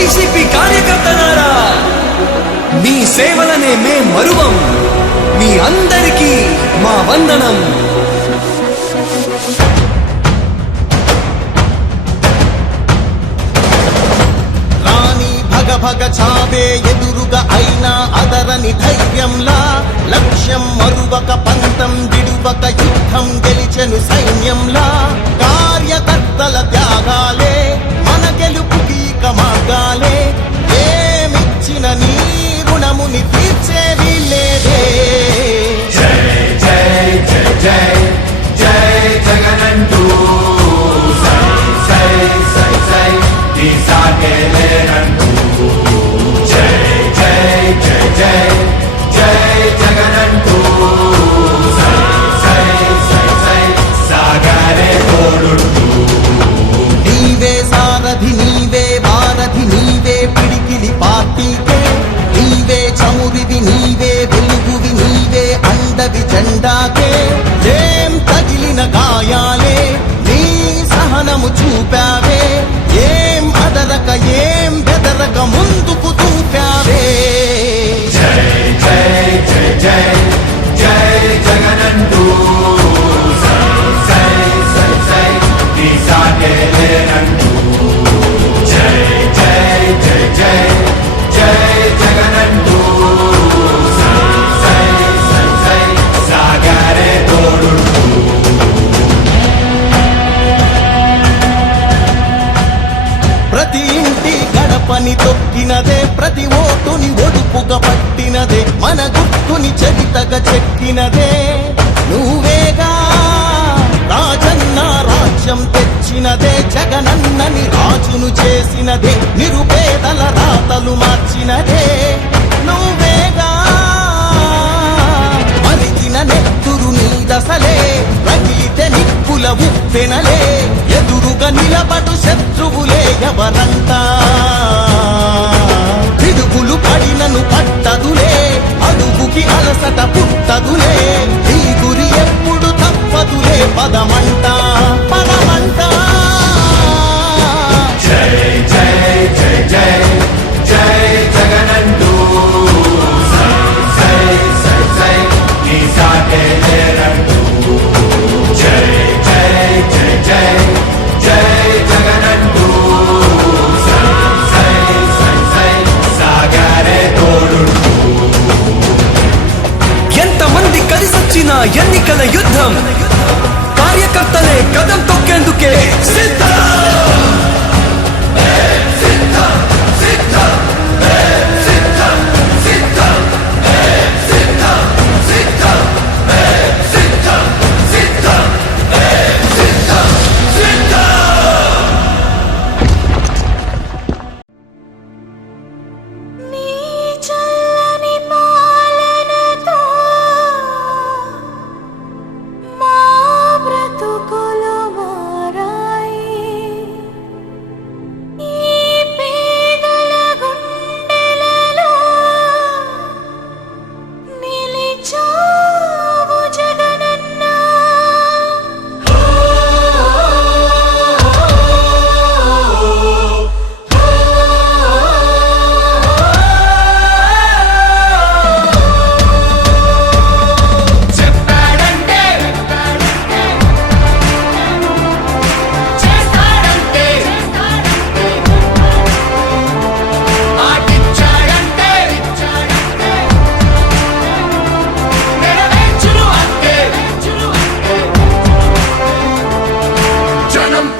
YCP కార్యకర్తలారా, మీ సేవలనే మే మరువం. మీ అందరికీ మా వందనం. భగ చావే ఎదురుగా అయినా అదరని ధైర్యంలా, లక్ష్యం మరువక పంతం విడువక యుద్ధం గెలిచెను సైన్యంలా. కార్యకర్తల త్యాగాలే మన గెలుపుకీక మార్గాలే. ఏమిచ్చిన నీ రుణముని తీర్చేది లేదే. జై జై జై జై జై జగనంటూ సై సై సై సై ఈ సాగే లేనంటూ. జై జై జై జై జై జగనంటూ సై సై సై సై సాగరే తోడుంటూ. నీవే సారథి నీవే వారధి నీవే పిడికిలి పార్టీకే. నీవే చమురివి నీవే వెలుగువి నీవే అండవి జెండాకే. ఏం తగిలిన గాయాలే నీ సహనము చూపావే. ఏం అదరక ఏం బెదరక ముందుకు చూపావే. జై జై జై జై జై జగనంటూ సై సై సై సై ఈ సాగే లేనంటూ. జై జై జై జై జై జగనంటూ సై సై సై సై సాగరే తోడుంటూ. ప్రతి ఇంటి గడపని తొక్కినదే, ప్రతి ఓటుని ఒడుపుగా పట్టినదే, మన గుర్తుని చరితగా చెక్కినదే నువ్వేగా. రాజన్న రాజ్యం తెచ్చినదే, జగనన్నని రాజును చేసినదే, నిరుపేదల రాతలు మార్చినదే నువ్వేగా. మరిగిన నెత్తురు నీ దశలే, రగిలితే నిప్పుల ఉప్పెనలే. ఎదురుగా నిలబడు శత్రువులే ఎవరంతా. పిడుగులు పడినను పట్టదులే, అడుగుకి అలసట పుట్టదులే. ఈ గురి ఎప్పుడు తప్పదులే, పదమంట పదమంట. జై జై జై జై జై జగనంటూ సై సై సై సై ఈ సాగే లేనంటూ. జై జై జై జై జై జగనంటూ సై సై సై సై సాగరే తోడుంటూ. ఎంతమంది కలిసొచ్చిన ఎన్నికల యుద్ధం, కార్యకర్తలే కదం తొక్కేందుకే సిద్ధం.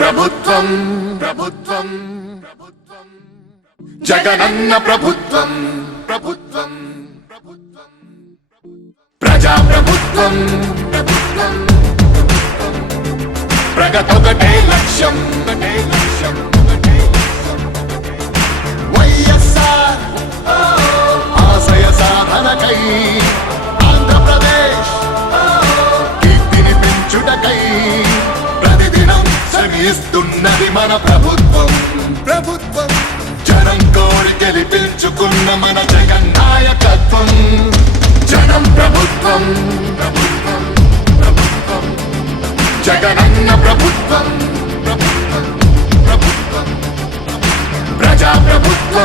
ప్రభుత్వం ప్రభుత్వం ప్రభుత్వం జగనన్న ప్రభుత్వం ప్రభుత్వం ప్రభుత్వం ప్రజా ప్రభుత్వం ప్రభుత్వం ప్రగతొకటే లక్ష్యం ఒకటే లక్ష్యం ఒకటే వైఎస్ఆర్ ఆశయ సాధనకై ఆంధ్రప్రదేశ్ కీర్తిని పెంచుటకై ప్రతిదినం శ్రమిస్తున్నది మన ప్రభుత్వం ప్రభుత్వం జనం కోరి గెలిపించుకున్న మన జగన్ నాయకత్వం జనం ప్రభుత్వం ప్రభుత్వం ప్రభుత్వం జగనన్న ప్రభుత్వం ప్రభుత్వం ప్రభుత్వం ప్రజా ప్రభుత్వం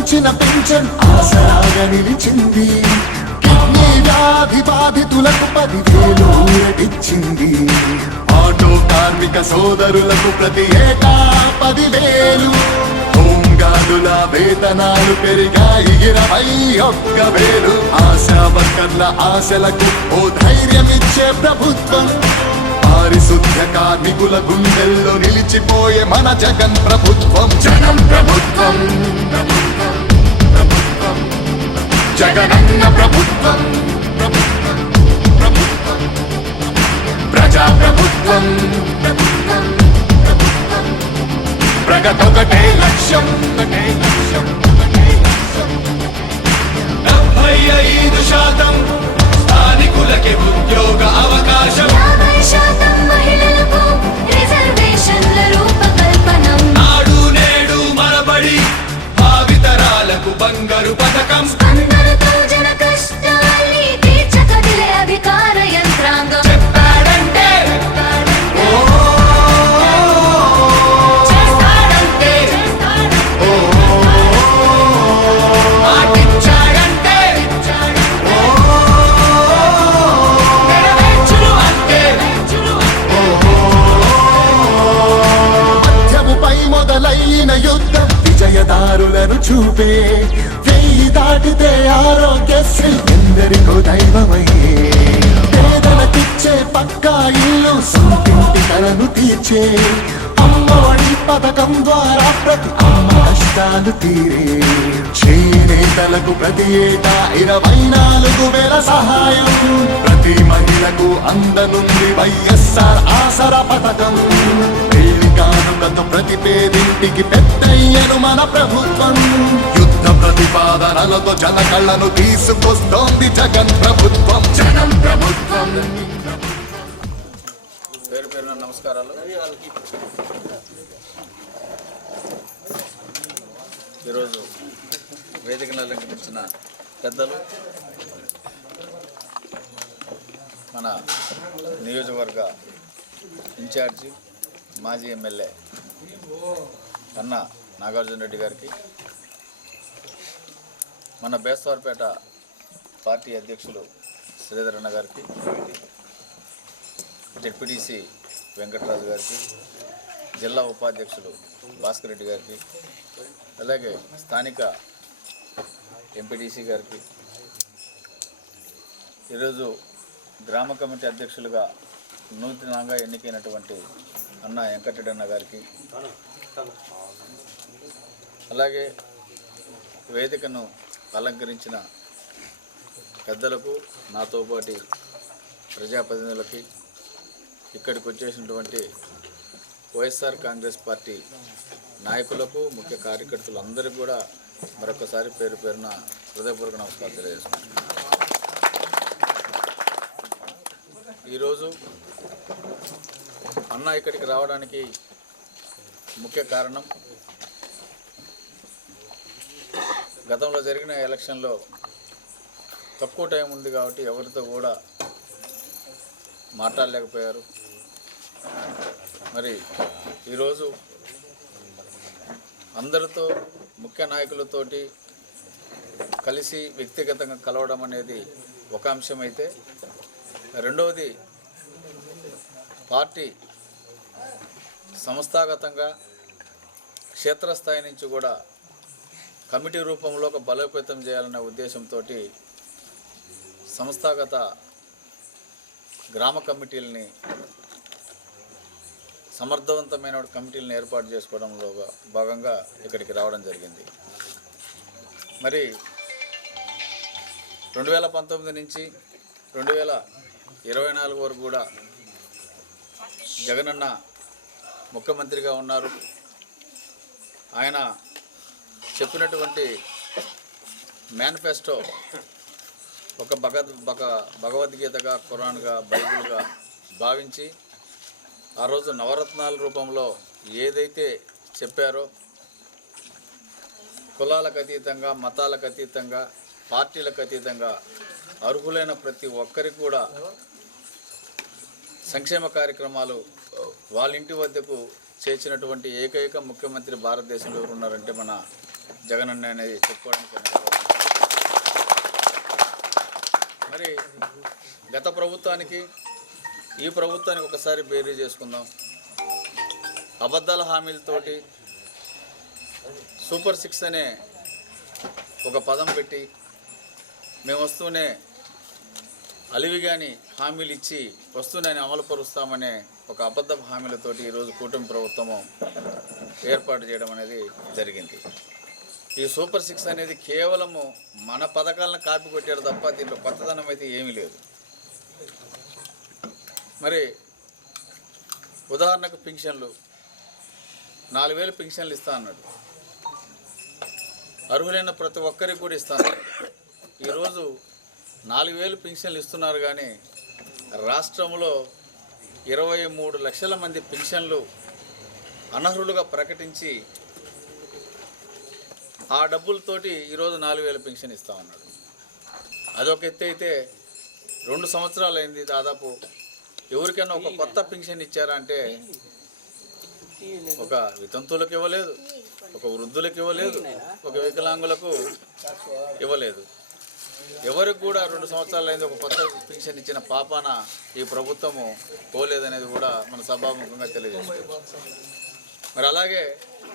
పెంచిన పెన్షన్ ఆసరాగా నిలిచింది. కిడ్నీ వ్యాధి బాధితులకు 10,000 ఊరటిచ్చింది. ఆటో కార్మిక సోదరులకు ప్రతి ఏటా 10,000. హోంగార్డుల వేతనాలు పెరిగాయి 21,000. ఆశా వర్కర్ల ఆశలకు ఓ ధైర్యమిచ్చే ప్రభుత్వం. పారిశుద్ధ్య కార్మికుల గుండెల్లో నిలిచిపోయే మన జగన్ ప్రభుత్వం. జనం ప్రభుత్వం, జగనన్న ప్రభుత్వం, ప్రజా ప్రభుత్వం. ప్రగతొకటే లక్ష్యం. 75% స్థానికులకి ఉద్యోగ అవకాశం. 50% మహిళలకు రిజర్వేషన్ల రూపకల్పనం. నాడు నేడు మనబడి భావితరాలకు బంగారు పథకం. స్పందనతో జన కష్టాల్ని తీర్చకదిలే అధికార యంత్రాంగం. చెప్పాడంటే చేస్తాడంటే, మాటిచ్చాడంటే నెరవేర్చును అంటే. మధ్యముపై మొదలైన యుద్ధం విజయదారులను చూపే. 1000 దాటితే ఆరోగ్యశ్రీ ఎందరికో దైవమయ్యే. పేదలకిచ్చే పక్కా ఇల్లు సొంతింటి కలను తీర్చే. అమ్మఒడి పథకం ద్వారా ప్రతి అమ్మ కష్టాలు తీరే. చేనేతలకు ప్రతి ఏటా 24,000 సహాయం. ప్రతి మహిళకు అందనుంది వైఎస్ఆర్ ఆసరా పథకం. పెళ్లి కానుకతో ప్రతి పేదింటికి పెద్దయ్యను మన ప్రభుత్వం. యుద్ధ ప్రతిపాదనలతో జన కళ్ళను తీసుకొస్తోంది జగన్ ప్రభుత్వం. జనం ప్రభుత్వం. పేరు పేరున నమస్కారాలు. ఈరోజు వేదికను అలంకరించిన పెద్దలు, మన నియోజకవర్గ ఇన్ఛార్జి మాజీ ఎమ్మెల్యే అన్న నాగార్జున రెడ్డి గారికి, మన బేస్తవారిపేట పార్టీ అధ్యక్షులు శ్రీధర్ అన్న గారికి, జెడ్పీటీసీ వెంకటరాజు గారికి, జిల్లా ఉపాధ్యక్షులు భాస్కర్ రెడ్డి గారికి, అలాగే స్థానిక ఎంపీటీసీ గారికి, ఈరోజు గ్రామ కమిటీ అధ్యక్షులుగా నూతనంగా ఎన్నికైనటువంటి అన్న వెంకటరెడ్డి అన్న గారికి, అలాగే వేదికను అలంకరించిన పెద్దలకు, నాతో పాటి ప్రజాప్రతినిధులకి, ఇక్కడికి వచ్చేసినటువంటి వైఎస్ఆర్ కాంగ్రెస్ పార్టీ నాయకులకు, ముఖ్య కార్యకర్తలందరికీ కూడా మరొకసారి పేరు పేరున హృదయపూర్వక నమస్కారం తెలియజేస్తున్నాను. ఈరోజు అన్న ఇక్కడికి రావడానికి ముఖ్య కారణం, గతంలో జరిగిన ఎలక్షన్లో తక్కువ టైం ఉంది కాబట్టి ఎవరితో కూడా మాట్లాడలేకపోయారు. మరి ఈరోజు అందరితో, ముఖ్య నాయకులతోటి కలిసి వ్యక్తిగతంగా కలవడం అనేది ఒక అంశం అయితే, రెండవది పార్టీ సంస్థాగతంగా క్షేత్రస్థాయి నుంచి కూడా కమిటీ రూపంలో ఒక బలోపేతం చేయాలనే ఉద్దేశంతో సంస్థాగత గ్రామ కమిటీలని, సమర్థవంతమైన కమిటీలను ఏర్పాటు చేసుకోవడంలో భాగంగా ఇక్కడికి రావడం జరిగింది. మరి 2019 నుంచి 2024 వరకు కూడా జగనన్న ముఖ్యమంత్రిగా ఉన్నారు. ఆయన చెప్పినటువంటి మేనిఫెస్టో ఒక భగవద్గీతగా, ఖురాన్గా, బైబిల్గా భావించి ఆ రోజు నవరత్నాల రూపంలో ఏదైతే చెప్పారో, కులాలకు అతీతంగా, మతాలకు అతీతంగా, పార్టీలకు అతీతంగా అర్హులైన ప్రతి ఒక్కరికి కూడా సంక్షేమ కార్యక్రమాలు వాళ్ళ ఇంటి వద్దకు చేర్చినటువంటి ఏకైక ముఖ్యమంత్రి భారతదేశంలో ఎవరు ఉన్నారంటే మన జగనన్న అనేది చెప్పుకోవడానికి మరి గత ప్రభుత్వానికి ఈ ప్రభుత్వానికి ఒకసారి బేరీ చేసుకుందాం. అబద్ధాల హామీలతోటి సూపర్ 6 అనే ఒక పదం పెట్టి మేము వస్తూనే అలివిగాని హామీలు ఇచ్చి వస్తూనే అమలు పరుస్తామనే ఒక అబద్ధ హామీలతోటి ఈరోజు కూటమి ప్రభుత్వము ఏర్పాటు చేయడం అనేది జరిగింది. ఈ సూపర్ 6 అనేది కేవలము మన పథకాలను కాపీ కొట్టారు తప్ప దీంట్లో కొత్తదనం అయితే ఏమీ లేదు. మరి ఉదాహరణకు పింఛన్లు 4000 పింఛన్లు ఇస్తా అన్నాడు. అర్హులైన ప్రతి ఒక్కరికి కూడా ఇస్తా అన్నాడు. ఈరోజు 4000 పింఛన్లు ఇస్తున్నారు కానీ రాష్ట్రంలో 23 లక్షల మంది పింఛన్లు అనర్హులుగా ప్రకటించి ఆ డబ్బులతోటి ఈరోజు 4000 పింఛన్ ఇస్తా ఉన్నాడు. అదొక ఎత్తు అయితే 2 సంవత్సరాలు అయింది దాదాపు. ఎవరికైనా ఒక కొత్త పింఛన్ ఇచ్చారా అంటే ఒక వితంతువులకు ఇవ్వలేదు, ఒక వృద్ధులకు ఇవ్వలేదు, ఒక వికలాంగులకు ఇవ్వలేదు. ఎవరికి కూడా 2 సంవత్సరాలు అయింది ఒక కొత్త పింఛన్ ఇచ్చిన పాపాన ఈ ప్రభుత్వము పోలేదనేది కూడా మన సభాముఖంగా తెలియజేస్తుంది. మరి అలాగే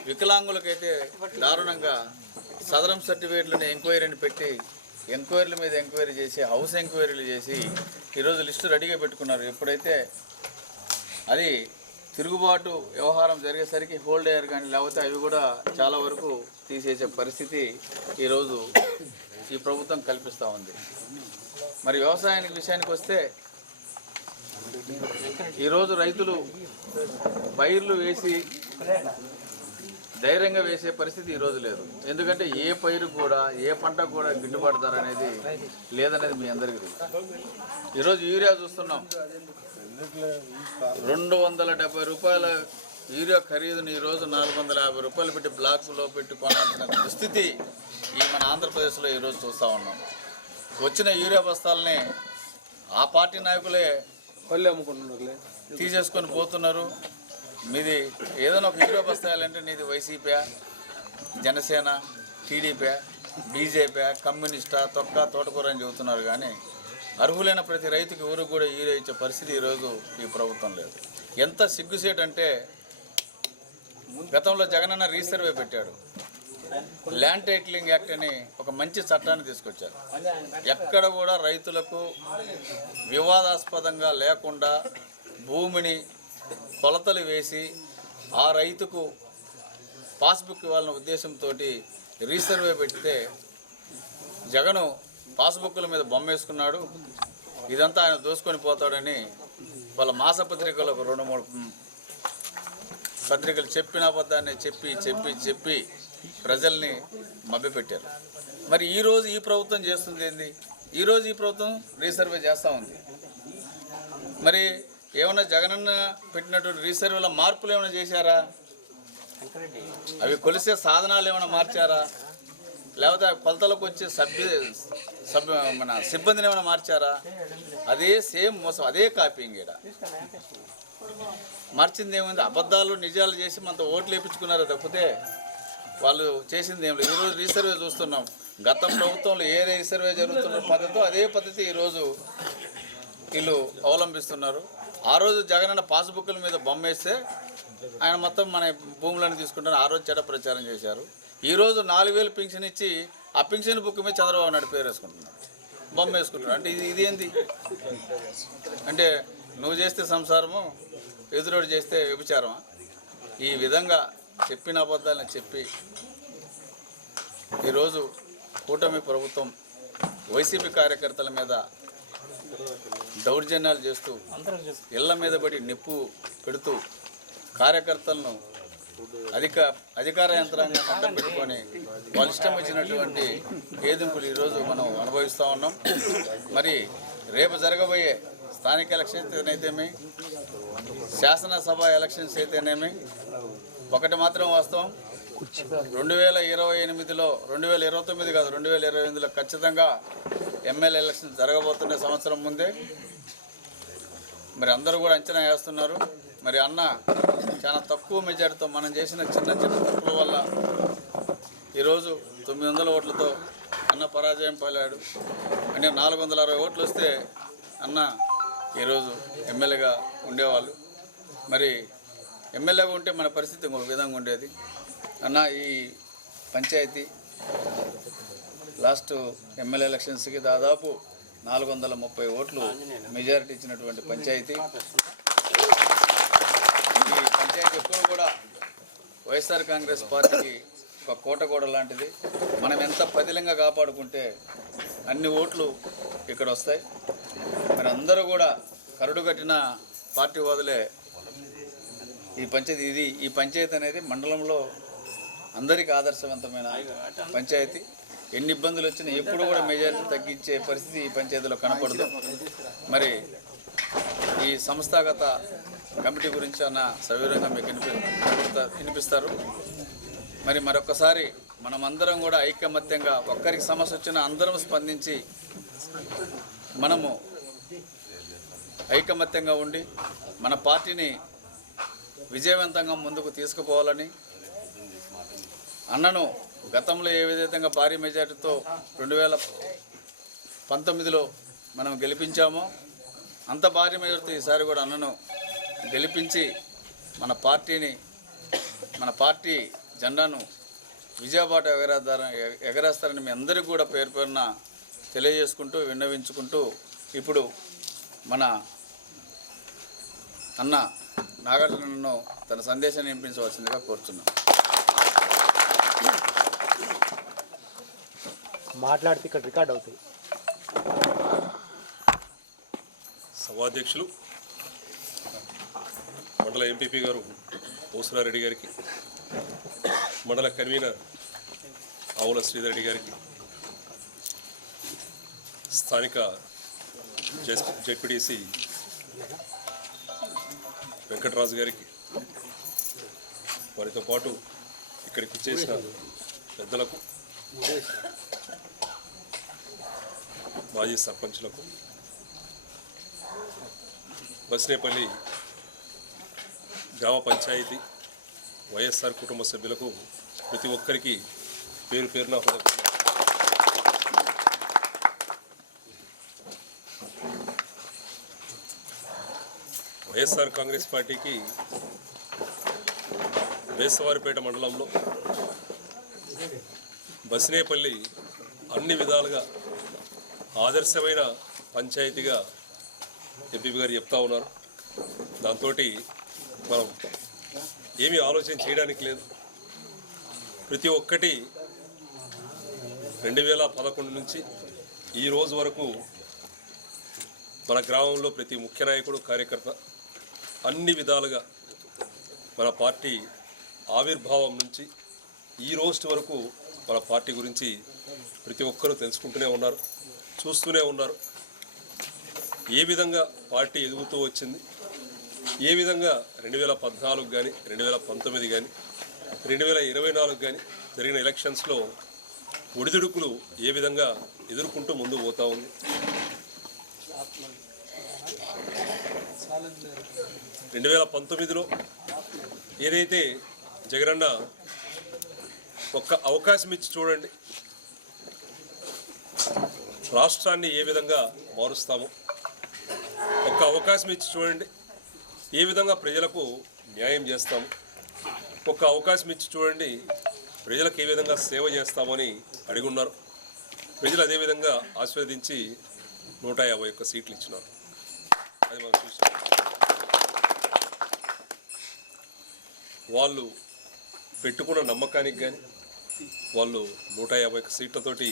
వికలాంగులకైతే దారుణంగా సదరం సర్టిఫికేట్లను ఎంక్వైరీని పెట్టి ఎంక్వైరీల మీద ఎంక్వైరీ చేసి హౌస్ ఎంక్వైరీలు చేసి ఈరోజు లిస్టు రెడీగా పెట్టుకున్నారు. ఎప్పుడైతే అది తిరుగుబాటు వ్యవహారం జరిగేసరికి హోల్డ్ అయ్యారు, కానీ లేకపోతే అవి కూడా చాలా వరకు తీసేసే పరిస్థితి ఈరోజు ఈ ప్రభుత్వం కల్పిస్తూ ఉంది. మరి వ్యవసాయానికి విషయానికి వస్తే ఈరోజు రైతులు పైర్లు వేసి ధైర్యంగా వేసే పరిస్థితి ఈరోజు లేదు. ఎందుకంటే ఏ పైరు కూడా ఏ పంట కూడా గిట్టుబాటు ధర అనేది లేదనేది మీ అందరికీ తెలుసు. ఈరోజు యూరియా చూస్తున్నాం, 270 రూపాయల యూరియా ఖరీదుని ఈరోజు 450 రూపాయలు పెట్టి బ్లాక్స్లో పెట్టి కొనాల్సిన దుస్థితి ఈ మన ఆంధ్రప్రదేశ్లో ఈరోజు చూస్తూ ఉన్నాం. వచ్చిన యూరియా బస్తాలని ఆ పార్టీ నాయకులే పల్లె అమ్ముకుంటున్నారు, తీసేసుకొని పోతున్నారు. మీది ఏదైనా ఒక యూరియా బస్తాయాలంటే నీది వైసీపీ, జనసేన, టీడీపీ, బీజేపీ, కమ్యూనిస్టా, తొక్క తోటకూర అని చెబుతున్నారు. కానీ అర్హులైన ప్రతి రైతుకి ఊరికి కూడా యూరియా ఇచ్చే పరిస్థితి ఈరోజు ఈ ప్రభుత్వం లేదు. ఎంత సిగ్గుసేట్ అంటే గతంలో జగనన్న రీసర్వే పెట్టాడు, ల్యాండ్ టైటిలింగ్ యాక్ట్ అని ఒక మంచి చట్టాన్ని తీసుకొచ్చారు. ఎక్కడ కూడా రైతులకు వివాదాస్పదంగా లేకుండా భూమిని కొలతలు వేసి ఆ రైతుకు పాస్బుక్ ఇవ్వాలన్న ఉద్దేశంతో రీసర్వే పెడితే జగను పాస్బుక్ల మీద బొమ్మ వేసుకున్నాడు. ఇదంతా ఆయన దోసుకొని పోతాడని వాళ్ళ మాసపత్రికలు ఒక 2-3 పత్రికలు చెప్పిన అబద్ధాన్ని చెప్పి చెప్పి చెప్పి ప్రజల్ని మభ్యపెట్టారు. మరి ఈరోజు ఈ ప్రభుత్వం చేస్తుంది ఏంది? ఈరోజు ఈ ప్రభుత్వం రీసర్వే చేస్తూ ఉంది. మరి ఏమైనా జగనన్న పెట్టినటువంటి రీసర్వేలో మార్పులు ఏమైనా చేశారా? అవి కొలిసే సాధనాలు ఏమైనా మార్చారా? లేకపోతే కొలతలకు వచ్చే మన సిబ్బందిని ఏమైనా మార్చారా? అదే సేమ్ మోసం, అదే కాపీయింగ్. ఇక్కడ మార్చింది ఏముంది? అబద్ధాలు నిజాలు చేసి మనతో ఓట్లు వేయించుకున్నారో తప్పితే వాళ్ళు చేసింది ఏం లేదు. ఈరోజు రీసర్వే చూస్తున్నాం. గత ప్రభుత్వంలో ఏ రీసర్వే జరుగుతున్న పద్ధతితో అదే పద్ధతి ఈరోజు వీళ్ళు అవలంబిస్తున్నారు. ఆ రోజు జగనన్న పాస్బుక్ల మీద బొమ్మ వేస్తే ఆయన మొత్తం మన భూములను తీసుకుంటారు. ఆ రోజు చెడ్డ ప్రచారం చేశారు. ఈరోజు 4000 పింఛన్ ఇచ్చి ఆ పింఛన్ బుక్ మీద చంద్రబాబు నాయుడు పేరు వేసుకుంటున్నారు, బొమ్మ వేసుకుంటున్నారు. అంటే ఇదేంది? అంటే నువ్వు చేస్తే సంసారము, ఎదురోడు చేస్తే వ్యభిచారమా? ఈ విధంగా చెప్పిన అబద్ధాలను చెప్పి ఈరోజు కూటమి ప్రభుత్వం వైసీపీ కార్యకర్తల మీద దౌర్జన్యాలు చేస్తూ ఇళ్ల మీద పడి నిప్పు పెడుతూ కార్యకర్తలను అధికార యంత్రాంగాన్ని అడ్డం పెట్టుకొని వాళ్ళు ఇష్టం వచ్చినటువంటి వేధింపులు ఈరోజు మనం అనుభవిస్తూ ఉన్నాం. మరి రేపు జరగబోయే స్థానిక ఎలక్షన్స్ అయితేనేమి, శాసనసభ ఎలక్షన్స్ అయితేనేమి, ఒకటి మాత్రం వాస్తవం, 2028లో 2029 కాదు 2028లో ఖచ్చితంగా ఎమ్మెల్యే ఎలక్షన్ జరగబోతున్న సంవత్సరం ముందే. మరి అందరూ కూడా అంచనా వేస్తున్నారు. మరి అన్న చాలా తక్కువ మెజార్టీతో మనం చేసిన చిన్న చిన్న తప్పుల వల్ల ఈరోజు 900 ఓట్లతో అన్న పరాజయం పాలాడు. అంటే 460 ఓట్లు వస్తే అన్న ఈరోజు ఎమ్మెల్యేగా ఉండేవాళ్ళు. మరి ఎమ్మెల్యేగా ఉంటే మన పరిస్థితి ఇంకొక విధంగా ఉండేది. అన్న ఈ పంచాయతీ లాస్ట్ ఎమ్మెల్యే ఎలక్షన్స్కి దాదాపు 430 ఓట్లు మెజారిటీ ఇచ్చినటువంటి పంచాయతీ. ఈ పంచాయతీ ఎప్పుడు కూడా వైఎస్ఆర్ కాంగ్రెస్ పార్టీకి ఒక కోటగోడ లాంటిది. మనం ఎంత పదిలంగా కాపాడుకుంటే అన్ని ఓట్లు ఇక్కడ వస్తాయి. మరి అందరూ కూడా కరడు కట్టిన పార్టీ వదిలే ఈ పంచాయతీ అనేది మండలంలో అందరికీ ఆదర్శవంతమైన పంచాయతీ. ఎన్ని ఇబ్బందులు వచ్చినా ఎప్పుడు కూడా మెజారిటీ తగ్గించే పరిస్థితి ఈ పంచాయతీలో కనపడదు. మరి ఈ సంస్థాగత కమిటీ గురించి అన్న సవివరంగా మీకు వినిపిస్తారు. మరి మరొకసారి మనమందరం కూడా ఐకమత్యంగా ఒక్కరికి సమస్య వచ్చినా అందరం స్పందించి మనము ఐకమత్యంగా ఉండి మన పార్టీని విజయవంతంగా ముందుకు తీసుకుపోవాలని, అన్నను గతంలో ఏ విధంగా భారీ మెజార్టీతో 2019లో మనం గెలిపించామో అంత భారీ మెజార్టీతో ఈసారి కూడా అన్నను గెలిపించి మన పార్టీ జెండాను విజయబాట ఎగరేస్తారని మీ అందరికీ కూడా పేరు పేరున తెలియజేసుకుంటూ విన్నవించుకుంటూ ఇప్పుడు మన అన్న నాగార్జునను తన సందేశాన్ని వినిపించవలసిందిగా కోరుతున్నాం. మాట్లాడితే ఇక్కడ రికార్డ్ అవుతాయి. సభాధ్యక్షులు మండల ఎంపీపీ గారు ఓసులారెడ్డి గారికి, మండల కన్వీనర్ ఆవుల శ్రీధర్ రెడ్డి గారికి, స్థానిక జెడ్పీటీసీ వెంకటరాజు గారికి, వారితో పాటు ఇక్కడికి వచ్చేసిన పెద్దలకు, మాజీ సర్పంచ్లకు, బస్నేపల్లి గ్రామ పంచాయతీ వైఎస్ఆర్ కుటుంబ సభ్యులకు ప్రతి ఒక్కరికి పేరు పేరున వైఎస్ఆర్ కాంగ్రెస్ పార్టీకి బేసవారిపేట మండలంలో బస్నేపల్లి అన్ని విధాలుగా ఆదర్శమైన పంచాయతీగా ఎంపీ గారు చెప్తా ఉన్నారు. దాంతో మనం ఏమీ ఆలోచన చేయడానికి లేదు. ప్రతి ఒక్కటి 2011 నుంచి ఈ రోజు వరకు మన గ్రామంలో ప్రతి ముఖ్య నాయకుడు, కార్యకర్త అన్ని విధాలుగా మన పార్టీ ఆవిర్భావం నుంచి ఈ రోజు వరకు మన పార్టీ గురించి ప్రతి ఒక్కరూ తెలుసుకుంటూనే ఉన్నారు, చూస్తూనే ఉన్నారు. ఏ విధంగా పార్టీ ఎదుగుతూ వచ్చింది, ఏ విధంగా 2014 కానీ 2019 కానీ 2024 కానీ జరిగిన ఎలక్షన్స్లో ఒడిదుడుకులు ఏ విధంగా ఎదుర్కొంటూ ముందుకు పోతూ ఉంది. 2019లో ఏదైతే జగనన్న ఒక్క అవకాశం ఇచ్చి చూడండి, రాష్ట్రాన్ని ఏ విధంగా మారుస్తామో, ఒక్క అవకాశం ఇచ్చి చూడండి ఏ విధంగా ప్రజలకు న్యాయం చేస్తాము, ఒక్క అవకాశం ఇచ్చి చూడండి ప్రజలకు ఏ విధంగా సేవ చేస్తామని అడిగున్నారు. ప్రజలు అదేవిధంగా ఆశీర్వదించి 151 సీట్లు ఇచ్చినారు. అది మనం చూసాం. వాళ్ళు పెట్టుకున్న నమ్మకానికి కానీ వాళ్ళు 151 సీట్లతోటి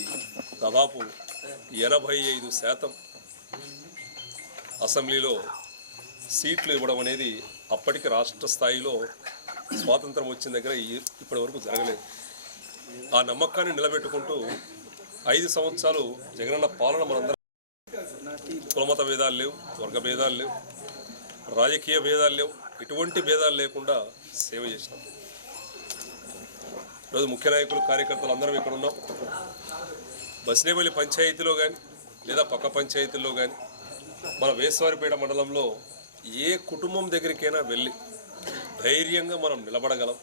దాదాపు 85% అసెంబ్లీలో సీట్లు ఇవ్వడం అనేది అప్పటికి రాష్ట్ర స్థాయిలో స్వాతంత్రం వచ్చిన దగ్గర ఇప్పటి వరకు జరగలేదు. ఆ నమ్మకాన్ని నిలబెట్టుకుంటూ 5 సంవత్సరాలు జగనన్న పాలన మనందరం కులమత భేదాలు లేవు, వర్గ భేదాలు లేవు, రాజకీయ భేదాలు లేవు, ఎటువంటి భేదాలు లేకుండా సేవ చేసినాం. ఈరోజు ముఖ్య నాయకులు, కార్యకర్తలు అందరం ఇక్కడ ఉన్నాం. బస్నేపల్లి పంచాయతీలో కానీ లేదా పక్క పంచాయతీల్లో కానీ మన వేసవారిపేట మండలంలో ఏ కుటుంబం దగ్గరికైనా వెళ్ళి ధైర్యంగా మనం నిలబడగలం.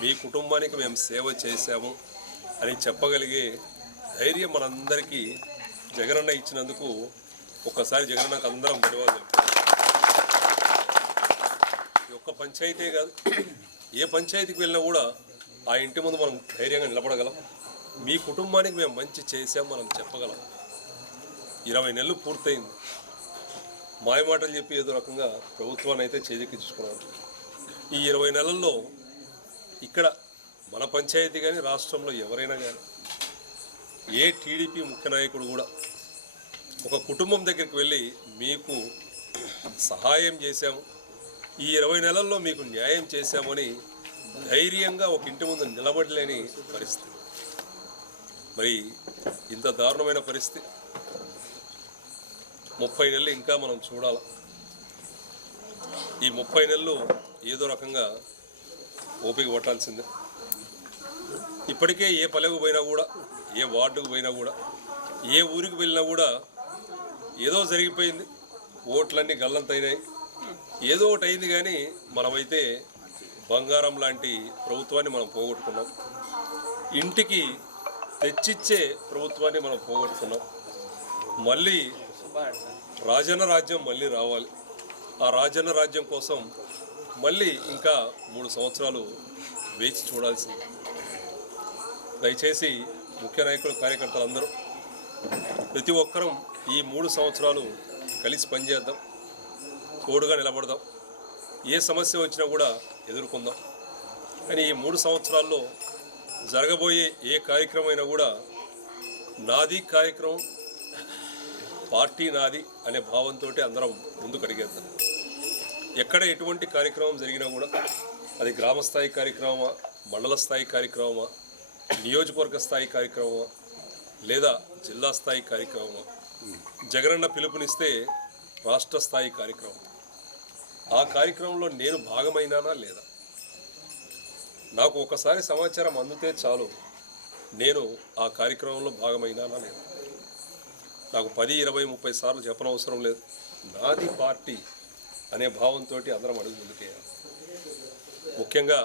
మీ కుటుంబానికి మేము సేవ చేశాము, అని చెప్పగలిగే ధైర్యం మనందరికీ జగనన్న ఇచ్చినందుకు ఒక్కసారి జగనన్నకు అందరం ధన్యవాదాలు. ఈ ఒక్క పంచాయతీ కాదు, ఏ పంచాయతీకి వెళ్ళినా కూడా ఆ ఇంటి ముందు మనం ధైర్యంగా నిలబడగలం. మీ కుటుంబానికి మేము మంచి చేసాం మనం చెప్పగలం. 20 నెలలు పూర్తయింది. మాయమాటలు చెప్పి ఏదో రకంగా ప్రభుత్వాన్ని అయితే చేజెక్కించుకున్నాం. ఈ 20 నెలల్లో ఇక్కడ మన పంచాయతీ కానీ రాష్ట్రంలో ఎవరైనా కానీ ఏ టీడీపీ ముఖ్య నాయకుడు కూడా ఒక కుటుంబం దగ్గరికి వెళ్ళి మీకు సహాయం చేశాము, ఈ 20 నెలల్లో మీకు న్యాయం చేశామని ధైర్యంగా ఒక ఇంటి ముందు నిలబడలేని పరిస్థితి. మరి ఇంత దారుణమైన పరిస్థితి 30 నెలలు ఇంకా మనం చూడాలి. ఈ 30 నెలలు ఏదో రకంగా ఓపిక పట్టాల్సిందే. ఇప్పటికే ఏ పల్లెకు పోయినా కూడా, ఏ వార్డుకు పోయినా కూడా, ఏ ఊరికి వెళ్ళినా కూడా ఏదో జరిగిపోయింది, ఓట్లన్నీ గల్లంతైనాయి, ఏదో ఒకటి అయింది. కానీ మనమైతే బంగారం లాంటి ప్రభుత్వాన్ని మనం పోగొట్టుకున్నాం. ఇంటికి తెచ్చిచ్చే ప్రభుత్వాన్ని మనం పోగొట్టుకున్నాం. మళ్ళీ రాజన్న రాజ్యం మళ్ళీ రావాలి. ఆ రాజన్న రాజ్యం కోసం మళ్ళీ ఇంకా 3 సంవత్సరాలు వేచి చూడాల్సింది. దయచేసి ముఖ్య నాయకులు, కార్యకర్తలందరూ ప్రతి ఒక్కరం ఈ 3 సంవత్సరాలు కలిసి పనిచేద్దాం, తోడుగా నిలబడదాం, ఏ సమస్య వచ్చినా కూడా ఎదుర్కొందాం. కానీ ఈ 3 సంవత్సరాల్లో జరగబోయే ఏ కార్యక్రమం అయినా కూడా నాది కార్యక్రమం, పార్టీ నాది అనే భావంతో అందరం ముందుకు అడిగేద్దాం. ఎక్కడ ఎటువంటి కార్యక్రమం జరిగినా కూడా అది గ్రామస్థాయి కార్యక్రమమా, మండల స్థాయి కార్యక్రమమా, నియోజకవర్గ స్థాయి కార్యక్రమమా, లేదా జిల్లా స్థాయి కార్యక్రమమా, జగనన్న పిలుపునిస్తే రాష్ట్ర స్థాయి కార్యక్రమం, ఆ కార్యక్రమంలో నేను భాగమైనానా లేదా, నాకు ఒకసారి సమాచారం అందితే చాలు నేను ఆ కార్యక్రమంలో భాగమైనానా లేదా. నాకు 10, 20, 30 సార్లు చెప్పనవసరం లేదు. నాది పార్టీ అనే భావంతో అందరం అడుగు ముందుకేయాలి. ముఖ్యంగా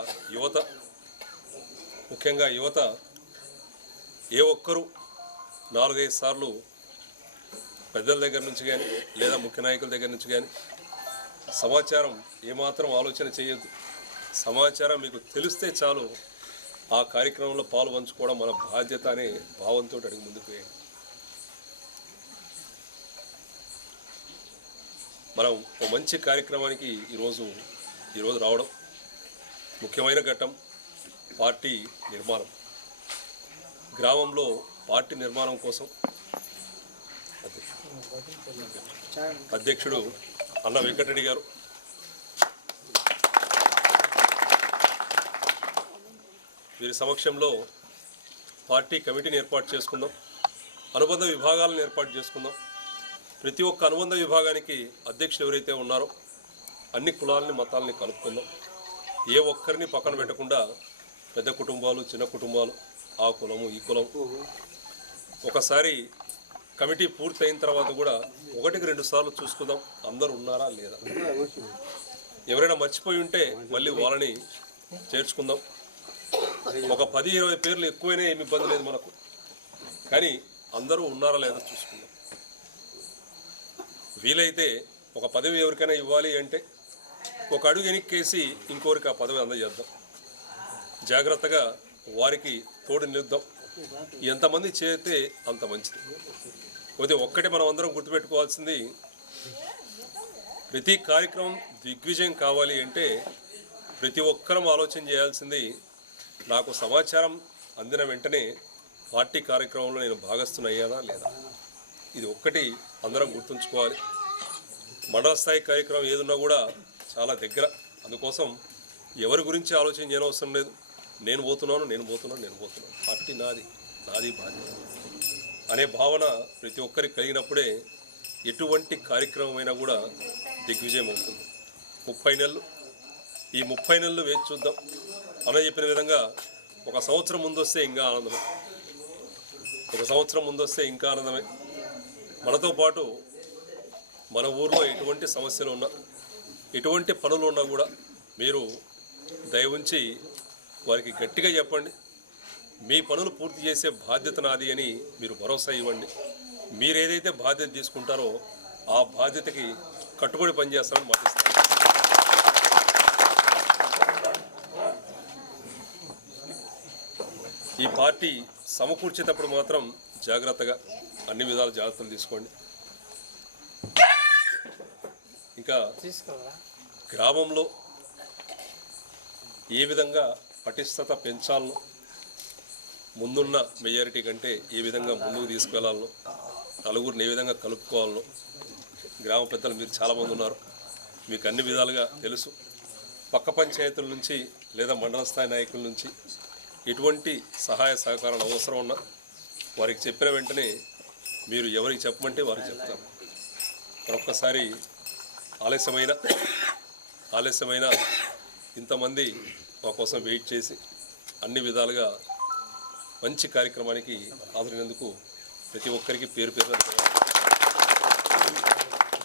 యువత ఏ ఒక్కరూ 4-5 సార్లు పెద్దల దగ్గర నుంచి కానీ లేదా ముఖ్య నాయకుల దగ్గర నుంచి కానీ సమాచారం ఏమాత్రం ఆలోచన చేయొద్దు. సమాచారం మీకు తెలిస్తే చాలు ఆ కార్యక్రమంలో పాలు పంచుకోవడం మన బాధ్యత అనే భావంతో అడుగు ముందుకు వేయండి. మనం ఒక మంచి కార్యక్రమానికి ఈరోజు రావడం ముఖ్యమైన ఘట్టం. పార్టీ నిర్మాణం, గ్రామంలో పార్టీ నిర్మాణం కోసం అధ్యక్షుడు అన్న వెంకటరెడ్డి గారు, వీరి సమక్షంలో పార్టీ కమిటీని ఏర్పాటు చేసుకుందాం, అనుబంధ విభాగాలను ఏర్పాటు చేసుకుందాం. ప్రతి ఒక్క అనుబంధ విభాగానికి అధ్యక్షులు ఎవరైతే ఉన్నారో అన్ని కులాలని, మతాలని కలుపుకుందాం. ఏ ఒక్కరిని పక్కన పెట్టకుండా పెద్ద కుటుంబాలు, చిన్న కుటుంబాలు, ఆ కులము, ఈ కులం, ఒకసారి కమిటీ పూర్తయిన తర్వాత కూడా 1-2 సార్లు చూసుకుందాం అందరూ ఉన్నారా లేదా. ఎవరైనా మర్చిపోయి ఉంటే మళ్ళీ వాళ్ళని చేర్చుకుందాం. ఒక 10-20 పేర్లు ఎక్కువైనా ఏమి ఇబ్బంది లేదు మనకు, కానీ అందరూ ఉన్నారా లేదా చూసుకుందాం. వీలైతే ఒక పదవి ఎవరికైనా ఇవ్వాలి అంటే ఒక అడుగు వెనక్కేసి ఇంకోరికి ఆ పదవి అందజేద్దాం. జాగ్రత్తగా వారికి తోడు నిలుద్దాం. ఎంతమంది చేస్తే అంత మంచిది. పోతే ఒక్కటే మనం అందరం గుర్తుపెట్టుకోవాల్సింది, ప్రతి కార్యక్రమం దిగ్విజయం కావాలి అంటే ప్రతి ఒక్కరం ఆలోచన చేయాల్సింది, నాకు సమాచారం అందిన వెంటనే పార్టీ కార్యక్రమంలో నేను భాగస్థునయ్యానా లేదా. ఇది ఒక్కటి అందరం గుర్తుంచుకోవాలి. మండల స్థాయి కార్యక్రమం ఏదున్నా కూడా చాలా దగ్గర. అందుకోసం ఎవరి గురించి ఆలోచన చేయనవసరం లేదు. నేను పోతున్నాను, పార్టీ నాది బాధ్యత అనే భావన ప్రతి ఒక్కరికి కలిగినప్పుడే ఎటువంటి కార్యక్రమమైనా కూడా దిగ్విజయం అవుతుంది. 30 నెలలు, ఈ 30 నెలలు వేచి చూద్దాం. అన్న చెప్పిన విధంగా ఒక సంవత్సరం ముందు వస్తే ఇంకా ఆనందమే. మనతో పాటు మన ఊర్లో ఎటువంటి సమస్యలు ఉన్నా, ఎటువంటి పనులు ఉన్నా కూడా మీరు దయ ఉంచి వారికి గట్టిగా చెప్పండి. మీ పనులు పూర్తి చేసే బాధ్యత నాది అని మీరు భరోసా ఇవ్వండి. మీరు ఏదైతే బాధ్యత తీసుకుంటారో ఆ బాధ్యతకి కట్టుబడి పనిచేస్తారని మాటిస్తాను. ఈ పార్టీ సమకూర్చేటప్పుడు మాత్రం జాగ్రత్తగా అన్ని విధాల జాగ్రత్తలు తీసుకోండి. ఇంకా గ్రామంలో ఏ విధంగా పటిష్టత పెంచాలనో, ముందున్న మెజారిటీ కంటే ఏ విధంగా ముందుకు తీసుకువెళ్ళాలనో, నలుగురిని ఏ విధంగా కలుపుకోవాలనో గ్రామ పెద్దలు మీరు చాలామంది ఉన్నారు, మీకు అన్ని విధాలుగా తెలుసు. పక్క పంచాయతీల నుంచి లేదా మండల స్థాయి నాయకుల నుంచి ఎటువంటి సహాయ సహకారాలు అవసరం ఉన్నా వారికి చెప్పిన వెంటనే మీరు ఎవరికి చెప్పమంటే వారికి చెప్తారు. మరొక్కసారి ఆలస్యమైన ఇంతమంది మా కోసం వెయిట్ చేసి అన్ని విధాలుగా మంచి కార్యక్రమానికి హాజరైనందుకు ప్రతి ఒక్కరికి పేరు పేరు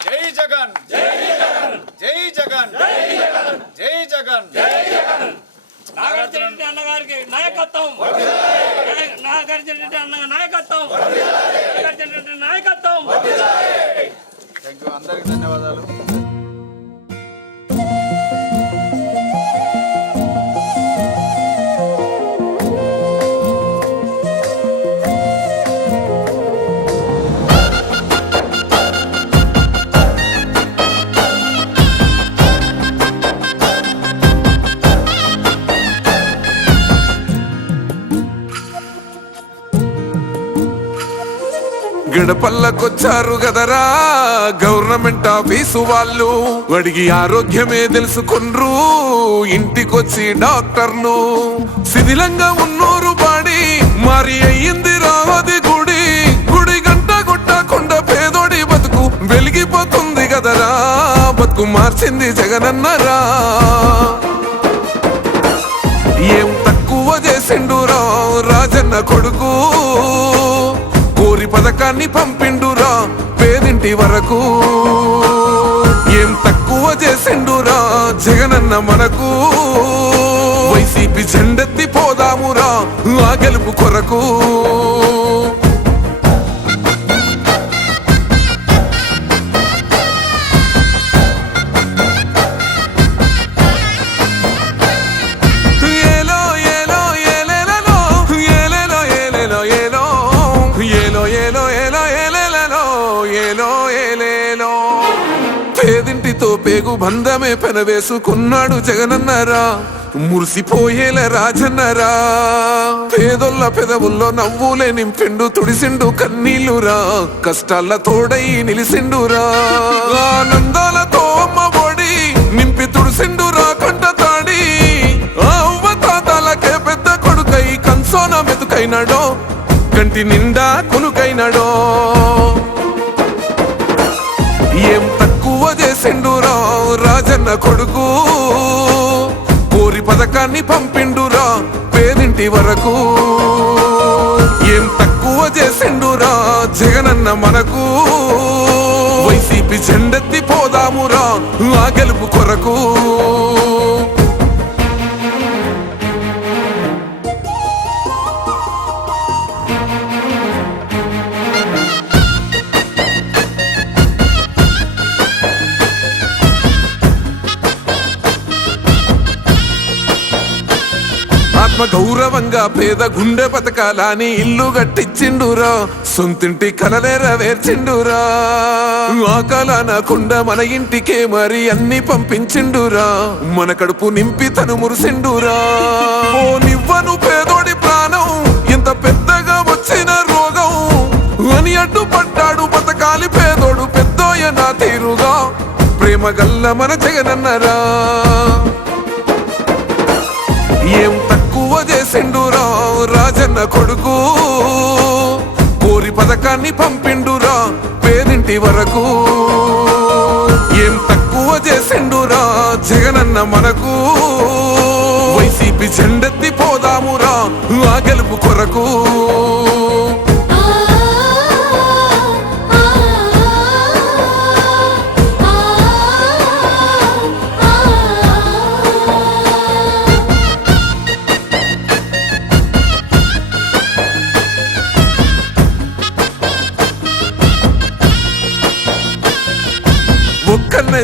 జై జగన్, జై జగన్, జై జగన్, జై జగన్, జై జగన్, జై జగన్. నాగార్జున రెడ్డి అన్నగారికి నాయకత్వం, నాగార్జున రెడ్డి అన్న నాయకత్వం, నాగార్జున రెడ్డి నాయకత్వం. థ్యాంక్ యూ, అందరికీ ధన్యవాదాలు. గడపల్లకొచ్చారు గదరా గవర్నమెంట్ ఆఫీసు వాళ్ళు, అడిగి ఆరోగ్యమే తెలుసుకున్రు ఇంటికొచ్చి డాక్టర్ను. శిథిలంగా ఉన్నోరు బాడి మరి అయ్యింది రావది గుడి, గుడి గంట కొట్టకుండా పేదోడి బతుకు వెలిగిపోతుంది గదరా, బతుకు మార్చింది జగనన్నరా. ఏం తక్కువ చేసిండురా రాజన్న కొడుకు, కోరి పథకాన్ని పంపిండురా పేదింటి వరకు. ఏం తక్కువ చేసిండురా జగనన్న మనకు, వైసీపీ జెండెత్తి పోదామురా ఆ గెలుపు కొరకు. పేదింటితో పేగు బంధమే పెనవేసుకున్నాడు జగనన్నరా, మురిసిపోయేల రాజన్నరా. పేదొల్ల పెదవుల్లో నవ్వులే నింపిండు తుడిసిండు కన్నీళ్లురా, కష్టాల తోడై నిలిసిండురా. ఆనందాలతో అమ్మ ఒడి నింపి తుడిసిండురా కంట తాడి, అవ్వ తాతలకే పెద్ద కొడుకై కంసోన మెతుకైనాడో, కంటి నిండా కొనుకైనాడో. ఏం తక్కువ చేసిండురా రాజన్న కొడుకు, కోరి పథకాన్ని పంపిండురా పేదింటి వరకు. ఏం తక్కువ చేసిండురా జగనన్న మనకు, వైసీపీ జెండెత్తి పోదామురా ఆ గెలుపు కొరకు. ఆత్మ గౌరవంగా పేద గుండె బతకాలని ఇల్లు కట్టించిండురా, సొంతింటి కలనేరవేర్చిండురా. ఆ కలనకుండా మన ఇంటికే మరి అన్ని పంపించిండురా, మన కడుపు నింపి తను మురిసిండురా. ఓ నివ్వను పేదోడి ప్రాణం ఎంత పెద్దగా వచ్చిన రోగం అని అడ్డుపడ్డాడు బతకాలి పేదోడు పెద్దోయ నా తీరుగా, ప్రేమ గల్ల మన జగనన్నరా. ఏం తక్కువ చేసిండురా రాజన్న కొడుకు, కోరి పథకాన్ని పంపిండురా పేదింటి వరకు. ఏం తక్కువ చేసిండురా జగనన్న మనకు, వైసీపీ జెండెత్తి పోదామురా ఆ గెలుపు కొరకు.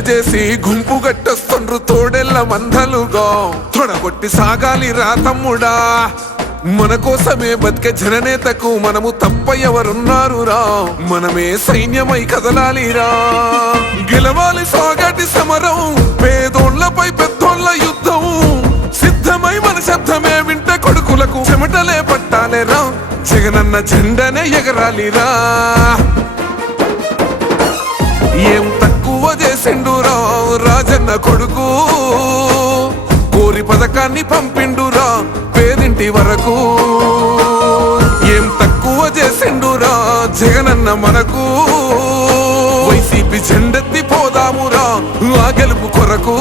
చేసి గుంపు గట్టొస్తుండ్రు తోడెల్ల మందలుగా తొడగొట్టి సాగాలి రా తమ్ముడా మన కోసమే బతికే జననేతకు మనము తప్ప ఎవరున్నారు రా మనమే సైన్యమై కదలాలిరా గెలవాలి సాగటి సమరం పేదోళ్లపై పెద్దోళ్ల యుద్ధం సిద్ధమై మన శబ్దమే వింట కొడుకులకు చెమటలే పట్టాలేరా జగనన్న జెండనే ఎగరాలిరా ఏం తక్కువ చేసిండురా రాజన్న కొడుకు కోరి పథకాన్ని పంపిండురా పేదింటి వరకు ఏం తక్కువ చేసిండురా జగనన్న మనకు వైసీపీ జెండెత్తి పోదామురా ఆ గెలుపు కొరకు